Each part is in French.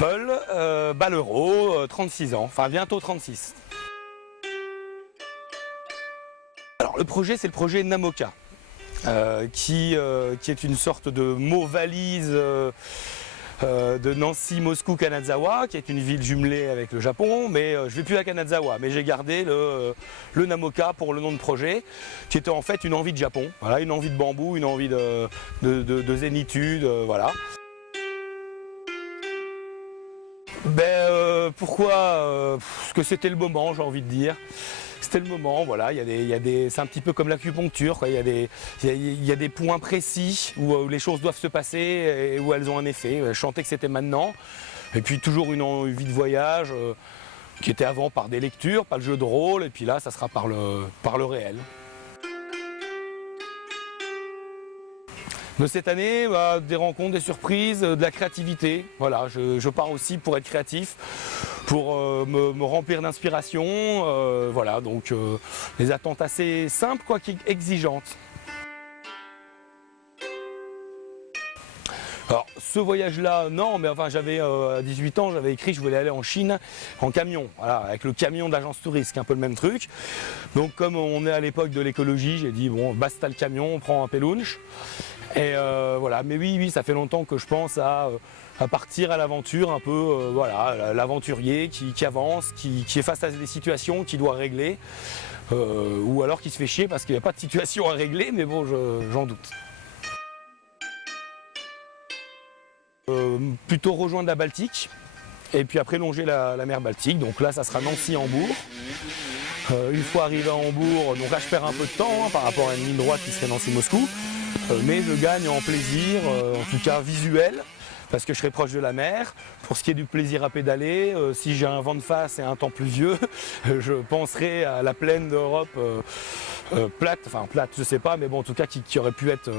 Paul Ballereau, 36 ans, enfin bientôt 36. Alors le projet, c'est le projet Namoka, qui est une sorte de mot-valise de Nancy, Moscou, Kanazawa, qui est une ville jumelée avec le Japon, mais je ne vais plus à Kanazawa, mais j'ai gardé le Namoka pour le nom de projet, qui était en fait une envie de Japon, voilà, une envie de bambou, une envie de zénitude, voilà. Pourquoi parce que c'était le moment, j'ai envie de dire. C'était le moment, voilà, c'est un petit peu comme l'acupuncture, quoi. Il y a des points précis où les choses doivent se passer et où elles ont un effet. Je sentais que c'était maintenant. Et puis toujours une envie de voyage qui était avant par des lectures, par le jeu de rôle, et puis là, ça sera par le réel. De cette année, des rencontres, des surprises, de la créativité. Voilà, je pars aussi pour être créatif, pour me remplir d'inspiration. Voilà, donc des attentes assez simples, quoi, exigeantes. Alors, ce voyage-là, non, mais enfin, j'avais à 18 ans, j'avais écrit que je voulais aller en Chine en camion, voilà, avec le camion d'agence touriste, un peu le même truc. Donc, comme on est à l'époque de l'écologie, j'ai dit, bon, basta le camion, on prend un pelounche. Et voilà, mais oui, ça fait longtemps que je pense à partir à l'aventure, un peu, voilà, l'aventurier qui avance, qui est face à des situations qu'il doit régler, ou alors qui se fait chier parce qu'il n'y a pas de situation à régler, mais bon, j'en doute. Plutôt rejoindre la Baltique, et puis après longer la mer Baltique, donc là ça sera Nancy-Hambourg. Une fois arrivé à Hambourg, donc là je perds un peu de temps par rapport à une ligne droite qui serait Nancy-Moscou, mais je gagne en plaisir, en tout cas visuel, parce que je serai proche de la mer. Pour ce qui est du plaisir à pédaler, si j'ai un vent de face et un temps pluvieux, je penserai à la plaine d'Europe plate, enfin plate je sais pas, mais bon en tout cas qui aurait pu être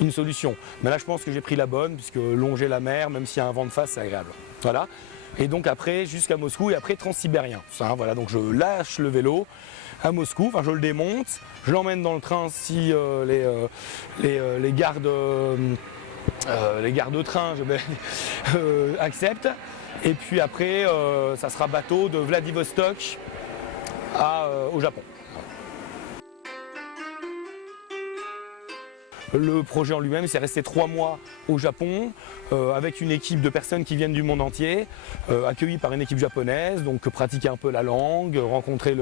une solution. Mais là je pense que j'ai pris la bonne, puisque longer la mer, même s'il y a un vent de face, c'est agréable. Voilà. Et donc après jusqu'à Moscou et après transsibérien. Ça, voilà, donc je lâche le vélo à Moscou, enfin je le démonte, je l'emmène dans le train si les gardes de train acceptent. Et puis après ça sera bateau de Vladivostok au Japon. Le projet en lui-même, c'est resté 3 mois au Japon avec une équipe de personnes qui viennent du monde entier, accueillies par une équipe japonaise, donc pratiquer un peu la langue, rencontrer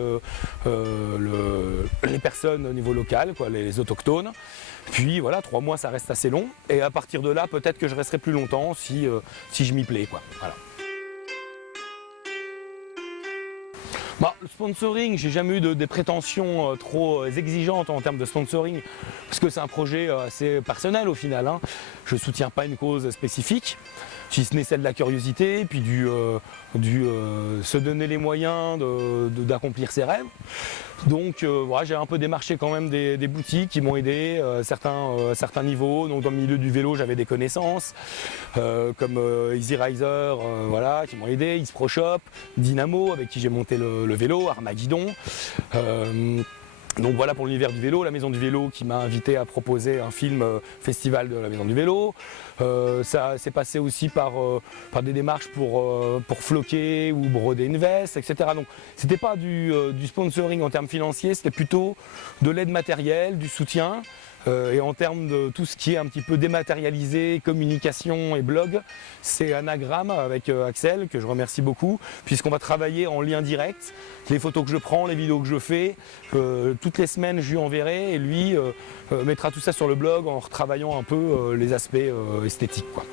les personnes au niveau local, quoi, les autochtones. Puis voilà, 3 mois ça reste assez long, et à partir de là, peut-être que je resterai plus longtemps si je m'y plais, quoi. Voilà. Le sponsoring, j'ai jamais eu des prétentions trop exigeantes en termes de sponsoring, parce que c'est un projet assez personnel au final, hein. Je ne soutiens pas une cause spécifique, si ce n'est celle de la curiosité, puis du se donner les moyens d'accomplir ses rêves. Donc voilà, j'ai un peu démarché quand même des boutiques qui m'ont aidé à certains niveaux. Donc dans le milieu du vélo, j'avais des connaissances comme Easy Riser, voilà, qui m'ont aidé, X Pro Shop, Dynamo avec qui j'ai monté le vélo, Armageddon. Donc voilà pour l'univers du vélo, la Maison du Vélo qui m'a invité à proposer un film festival de la Maison du Vélo. Ça s'est passé aussi par des démarches pour floquer ou broder une veste, etc. Donc c'était pas du sponsoring en termes financiers, c'était plutôt de l'aide matérielle, du soutien. Et en termes de tout ce qui est un petit peu dématérialisé, communication et blog, c'est Anagramme avec Axel, que je remercie beaucoup, puisqu'on va travailler en lien direct. Les photos que je prends, les vidéos que je fais, toutes les semaines je lui enverrai et lui mettra tout ça sur le blog en retravaillant un peu les aspects esthétiques, quoi.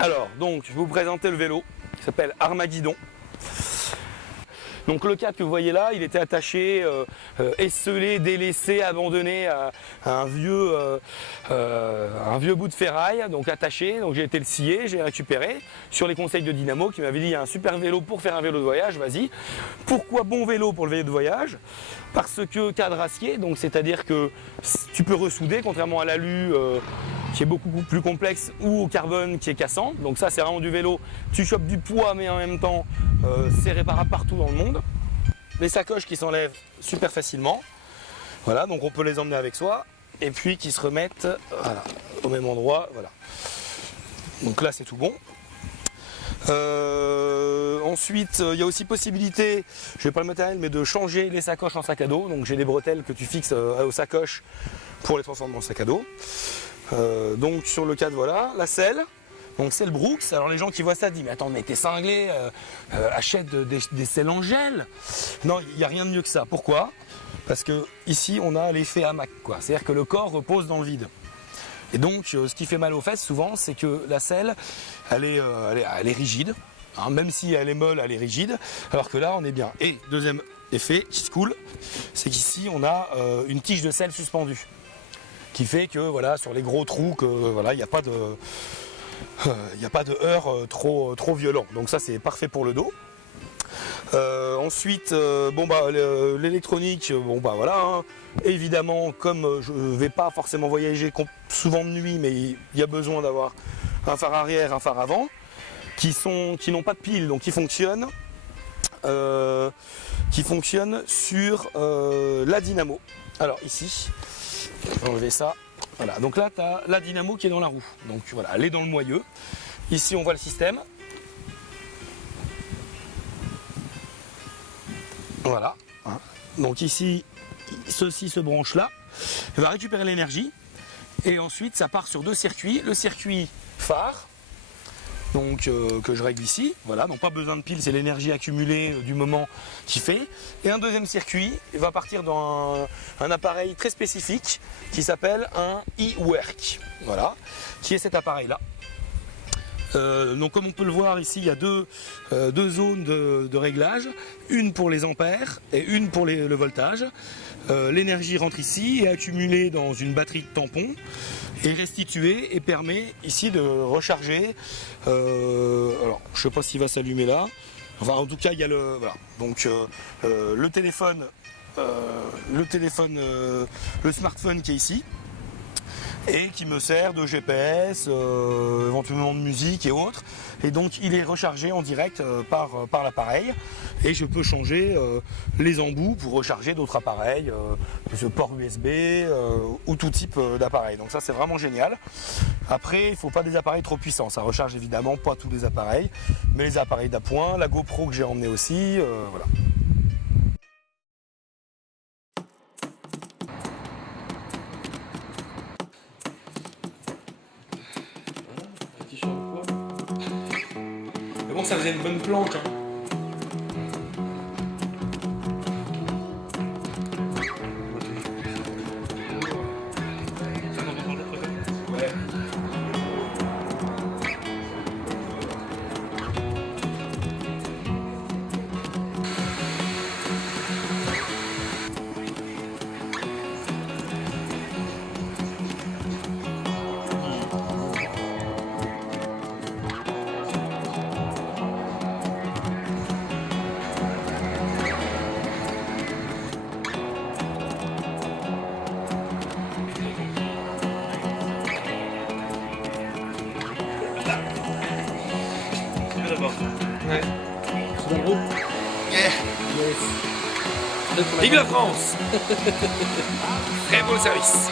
Alors, donc, je vais vous présenter le vélo qui s'appelle Armageddon. Donc le cadre que vous voyez là, il était attaché, esselé, délaissé, abandonné à un vieux bout de ferraille, donc attaché. Donc j'ai été le scier, j'ai récupéré sur les conseils de Dynamo qui m'avait dit il y a un super vélo pour faire un vélo de voyage, vas-y. Pourquoi bon vélo pour le vélo de voyage? Parce que cadre acier, donc c'est-à-dire que tu peux ressouder, contrairement à l'alu qui est beaucoup plus complexe, ou au carbone qui est cassant. Donc ça c'est vraiment du vélo, tu chopes du poids mais en même temps c'est réparable partout dans le monde. Les sacoches qui s'enlèvent super facilement, voilà, donc on peut les emmener avec soi et puis qui se remettent voilà, au même endroit, voilà. Donc là c'est tout bon. Ensuite, il y a aussi possibilité, je vais pas le matériel, mais de changer les sacoches en sac à dos. Donc j'ai des bretelles que tu fixes aux sacoches pour les transformer en sac à dos. Donc sur le cadre, voilà, la selle. Donc c'est le Brooks. Alors les gens qui voient ça disent mais attends, mais t'es cinglé, achète des selles en gel. Non, il n'y a rien de mieux que ça. Pourquoi? Parce que ici on a l'effet hamac, quoi. C'est-à-dire que le corps repose dans le vide. Et donc ce qui fait mal aux fesses souvent, c'est que la selle, elle est rigide. Hein, même si elle est molle, elle est rigide. Alors que là, on est bien. Et deuxième effet qui se coule, c'est qu'ici on a une tige de selle suspendue, qui fait que voilà, sur les gros trous, que voilà, il n'y a pas de heurt trop violent. Donc ça, c'est parfait pour le dos. Ensuite, l'électronique, voilà. Hein. Évidemment, comme je ne vais pas forcément voyager souvent de nuit, mais il y a besoin d'avoir un phare arrière, un phare avant, qui n'ont pas de pile, donc qui fonctionnent sur la dynamo. Alors ici, je vais enlever ça. Voilà, donc là tu as la dynamo qui est dans la roue. Donc voilà, elle est dans le moyeu. Ici on voit le système. Voilà. Donc ici, ceci se branche là. Il va récupérer l'énergie. Et ensuite ça part sur deux circuits. Le circuit phare, donc que je règle ici, voilà, donc pas besoin de pile, c'est l'énergie accumulée du moment qui fait. Et un deuxième circuit va partir dans un appareil très spécifique qui s'appelle un e-work, voilà, qui est cet appareil là. Donc comme on peut le voir ici, il y a deux zones de réglage, une pour les ampères et une pour le voltage. L'énergie rentre ici, est accumulée dans une batterie de tampons, est restituée et permet ici de recharger. Alors je ne sais pas s'il va s'allumer là. Enfin en tout cas il y a le voilà. Donc le téléphone, le smartphone qui est ici, et qui me sert de GPS, éventuellement de musique et autres. Et donc il est rechargé en direct par l'appareil, et je peux changer les embouts pour recharger d'autres appareils, ce port USB ou tout type d'appareil. Donc ça c'est vraiment génial. Après il ne faut pas des appareils trop puissants, ça recharge évidemment pas tous les appareils, mais les appareils d'appoint, la GoPro que j'ai emmené aussi, voilà. Mais bon, ça faisait une bonne planque. Hein. Ouais. Ouais. C'est dans le groupe. Yeah. Yes. Vive la France. Très beau service.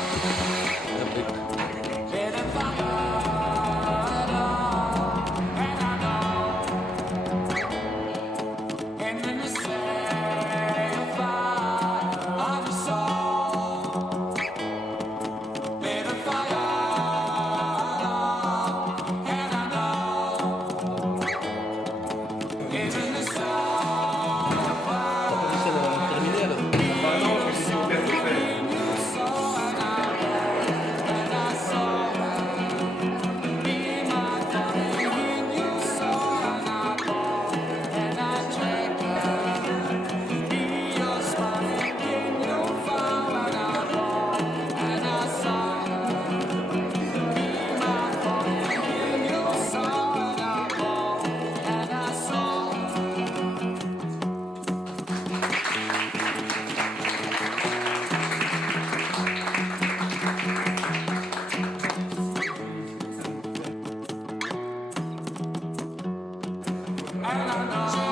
I don't know.